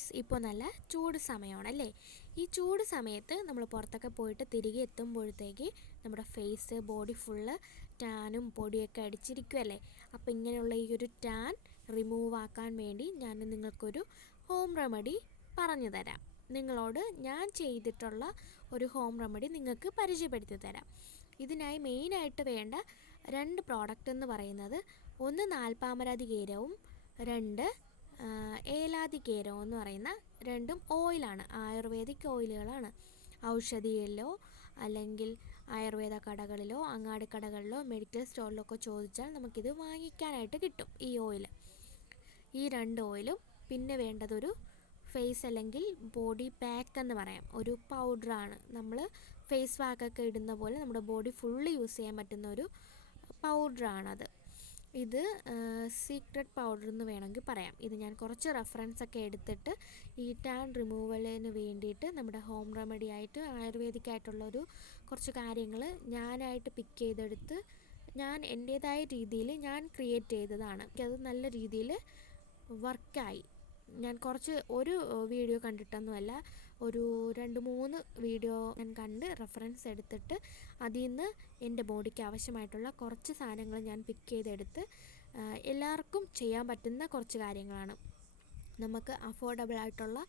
Friends, ഇപ്പോൾ നല്ല ചൂട് സമയമാണല്ലേ. ഈ ചൂട് സമയത്ത് നമ്മൾ പുറത്തൊക്കെ പോയിട്ട് തിരികെ എത്തുമ്പോഴത്തേക്ക് നമ്മുടെ ഫേസ് ബോഡി ഫുള്ള് ടാനും പൊടിയൊക്കെ അടിച്ചിരിക്കുമല്ലേ. അപ്പോൾ ഇങ്ങനെയുള്ള ഈ ഒരു ടാൻ റിമൂവ് ആക്കാൻ വേണ്ടി ഞാൻ നിങ്ങൾക്കൊരു ഹോം റെമഡി പറഞ്ഞു തരാം. നിങ്ങളോട് ഞാൻ ചെയ്തിട്ടുള്ള ഒരു ഹോം റെമഡി നിങ്ങൾക്ക് പരിചയപ്പെടുത്തി തരാം. ഇതിനായി മെയിനായിട്ട് വേണ്ട 2 പ്രോഡക്റ്റ് എന്ന് പറയുന്നത്, ഒന്ന് നാൽപ്പാമരാതി കേരവും 2 ഏലാതി കേരവും എന്ന് പറയുന്ന 2 ഓയിലാണ്. ആയുർവേദിക് ഓയിലുകളാണ്. ഔഷധിയിലോ അല്ലെങ്കിൽ ആയുർവേദ കടകളിലോ അങ്ങാടി കടകളിലോ മെഡിക്കൽ സ്റ്റോറിലോ ഒക്കെ ചോദിച്ചാൽ നമുക്കിത് വാങ്ങിക്കാനായിട്ട് കിട്ടും ഈ ഓയിൽ. ഈ 2 ഓയിലും പിന്നെ വേണ്ടതൊരു ഫേസ് അല്ലെങ്കിൽ ബോഡി പാക്ക് എന്ന് പറയാം, ഒരു പൗഡറാണ്. നമ്മൾ ഫേസ് പാക്കൊക്കെ ഇടുന്ന പോലെ നമ്മുടെ ബോഡി ഫുള്ള് യൂസ് ചെയ്യാൻ പറ്റുന്ന ഒരു പൗഡറാണത്. ഇത് സീക്രട്ട് പൗഡർ എന്ന് വേണമെങ്കിൽ പറയാം. ഇത് ഞാൻ കുറച്ച് റെഫറൻസ് ഒക്കെ എടുത്തിട്ട് ഈ ടാൻ റിമൂവലിന് വേണ്ടിയിട്ട് നമ്മുടെ ഹോം റെമഡി ആയിട്ട് ആയുർവേദിക്കായിട്ടുള്ളൊരു കുറച്ച് കാര്യങ്ങൾ ഞാനായിട്ട് പിക്ക് ചെയ്തെടുത്ത് ഞാൻ എൻ്റേതായ രീതിയിൽ ഞാൻ ക്രിയേറ്റ് ചെയ്തതാണ്. എനിക്കത് നല്ല രീതിയിൽ വർക്കായി. ഞാൻ ഒരു വീഡിയോ കണ്ടിട്ടൊന്നുമല്ല, ഒരു 2-3 വീഡിയോ ഞാൻ കണ്ട് റെഫറൻസ് എടുത്തിട്ട് അതിൽ നിന്ന് എൻ്റെ ബോഡിക്ക് ആവശ്യമായിട്ടുള്ള കുറച്ച് സാധനങ്ങൾ ഞാൻ പിക്ക് ചെയ്തെടുത്ത് എല്ലാവർക്കും ചെയ്യാൻ പറ്റുന്ന കുറച്ച് കാര്യങ്ങളാണ്. നമുക്ക് അഫോർഡബിൾ ആയിട്ടുള്ള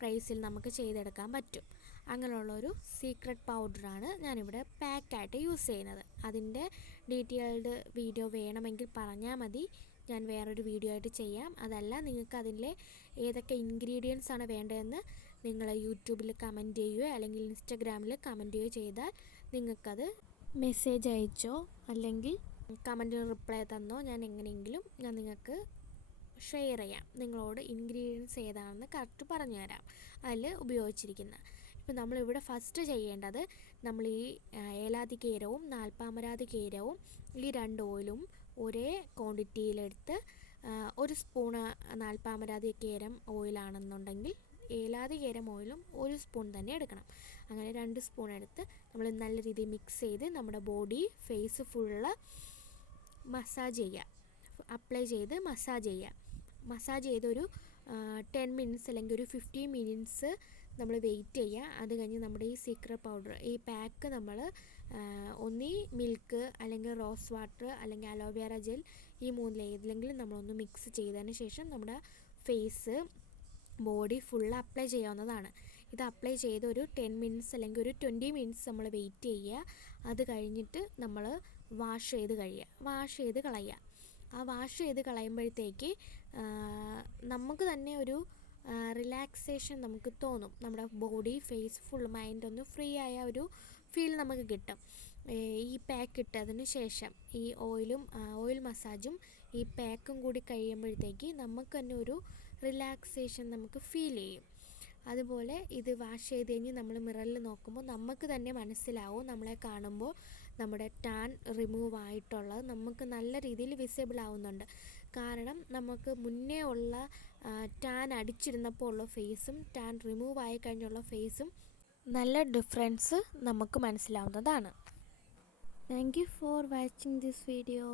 പ്രൈസിൽ നമുക്ക് ചെയ്തെടുക്കാൻ പറ്റും. അങ്ങനെയുള്ളൊരു സീക്രട്ട് പൗഡറാണ് ഞാനിവിടെ പാക്കായിട്ട് യൂസ് ചെയ്യുന്നത്. അതിൻ്റെ ഡീറ്റെയിൽഡ് വീഡിയോ വേണമെങ്കിൽ പറഞ്ഞാൽ മതി, ഞാൻ വേറൊരു വീഡിയോ ആയിട്ട് ചെയ്യാം. അതല്ല, നിങ്ങൾക്ക് അതിലെ ഏതൊക്കെ ഇൻഗ്രീഡിയൻസ് ആണ് വേണ്ടതെന്ന് നിങ്ങൾ യൂട്യൂബിൽ കമൻറ്റ് ചെയ്യുകയോ അല്ലെങ്കിൽ ഇൻസ്റ്റഗ്രാമിൽ കമൻറ്റ് ചെയ്യുകയോ ചെയ്താൽ നിങ്ങൾക്കത് മെസ്സേജ് അയച്ചോ അല്ലെങ്കിൽ കമൻറ്റിന് റിപ്ലൈ തന്നോ ഞാൻ നിങ്ങൾക്ക് ഷെയർ ചെയ്യാം. നിങ്ങളോട് ഇൻഗ്രീഡിയൻസ് ഏതാണെന്ന് കറക്റ്റ് പറഞ്ഞു തരാം അതിൽ ഉപയോഗിച്ചിരിക്കുന്നത്. ഇപ്പോൾ നമ്മളിവിടെ ഫസ്റ്റ് ചെയ്യേണ്ടത്, നമ്മൾ ഈ ഏലാതി കേരവും നാൽപ്പാമരാതി കേരവും ഈ 2 ഓയിലും ഒരേ ക്വാണ്ടിറ്റിയിലെടുത്ത്, 1 സ്പൂണ് നാൽപ്പാമരാതി കേരം ഓയിലാണെന്നുണ്ടെങ്കിൽ ഏലാതി കേരം ഓയിലും 1 സ്പൂൺ തന്നെ എടുക്കണം. അങ്ങനെ 2 സ്പൂൺ എടുത്ത് നമ്മൾ നല്ല രീതിയിൽ മിക്സ് ചെയ്ത് നമ്മുടെ ബോഡി ഫേസ് ഫുള്ള് മസാജ് ചെയ്യുക, അപ്ലൈ ചെയ്ത് മസാജ് ചെയ്യുക. മസാജ് ചെയ്തൊരു 10 മിനിറ്റ്സ് അല്ലെങ്കിൽ ഒരു 15 മിനിറ്റ്സ് നമ്മൾ വെയിറ്റ് ചെയ്യുക. അത് കഴിഞ്ഞ് നമ്മുടെ ഈ സീക്രട്ട് പൗഡർ, ഈ പാക്ക് നമ്മൾ ഒന്നീ മിൽക്ക് അല്ലെങ്കിൽ റോസ് വാട്ടർ അല്ലെങ്കിൽ അലോവേറ ജെൽ, ഈ 3 ഏതിലെങ്കിലും നമ്മളൊന്ന് മിക്സ് ചെയ്തതിന് ശേഷം നമ്മുടെ ഫേസ് ബോഡി ഫുള്ള് അപ്ലൈ ചെയ്യാവുന്നതാണ്. ഇത് അപ്ലൈ ചെയ്ത് ഒരു 10 മിനിറ്റ്സ് അല്ലെങ്കിൽ ഒരു 20 മിനിറ്റ്സ് നമ്മൾ വെയിറ്റ് ചെയ്യുക. അത് കഴിഞ്ഞിട്ട് നമ്മൾ വാഷ് ചെയ്ത് കളയുക. ആ വാഷ് ചെയ്ത് കളയുമ്പോഴത്തേക്ക് നമുക്ക് തന്നെ ഒരു റിലാക്സേഷൻ നമുക്ക് തോന്നും. നമ്മുടെ ബോഡി ഫേസ് ഫുൾ മൈൻഡ് ഒന്ന് ഫ്രീ ആയ ഒരു ഫീൽ നമുക്ക് കിട്ടും. ഈ പാക്ക് ഇട്ടതിന് ശേഷം ഈ ഓയിൽ മസാജും ഈ പാക്കും കൂടി കഴിയുമ്പോഴത്തേക്ക് നമുക്ക് തന്നെ ഒരു റിലാക്സേഷൻ നമുക്ക് ഫീൽ ചെയ്യും. അതുപോലെ ഇത് വാഷ് ചെയ്ത് കഴിഞ്ഞ് നമ്മൾ മിററിൽ നോക്കുമ്പോൾ നമുക്ക് തന്നെ മനസ്സിലാവും, നമ്മളെ കാണുമ്പോൾ നമ്മുടെ ടാൻ റിമൂവ് ആയിട്ടുള്ളത് നമുക്ക് നല്ല രീതിയിൽ വിസിബിൾ ആവുന്നുണ്ട്. കാരണം നമുക്ക് മുന്നേ ഉള്ള ടാൻ അടിച്ചിരുന്നപ്പോൾ ഉള്ള ഫേസും ടാൻ റിമൂവ് ആയി കഴിഞ്ഞുള്ള ഫേസും നല്ല ഡിഫറൻസ് നമുക്ക് മനസ്സിലാവുന്നതാണ്. Thank you for watching this video.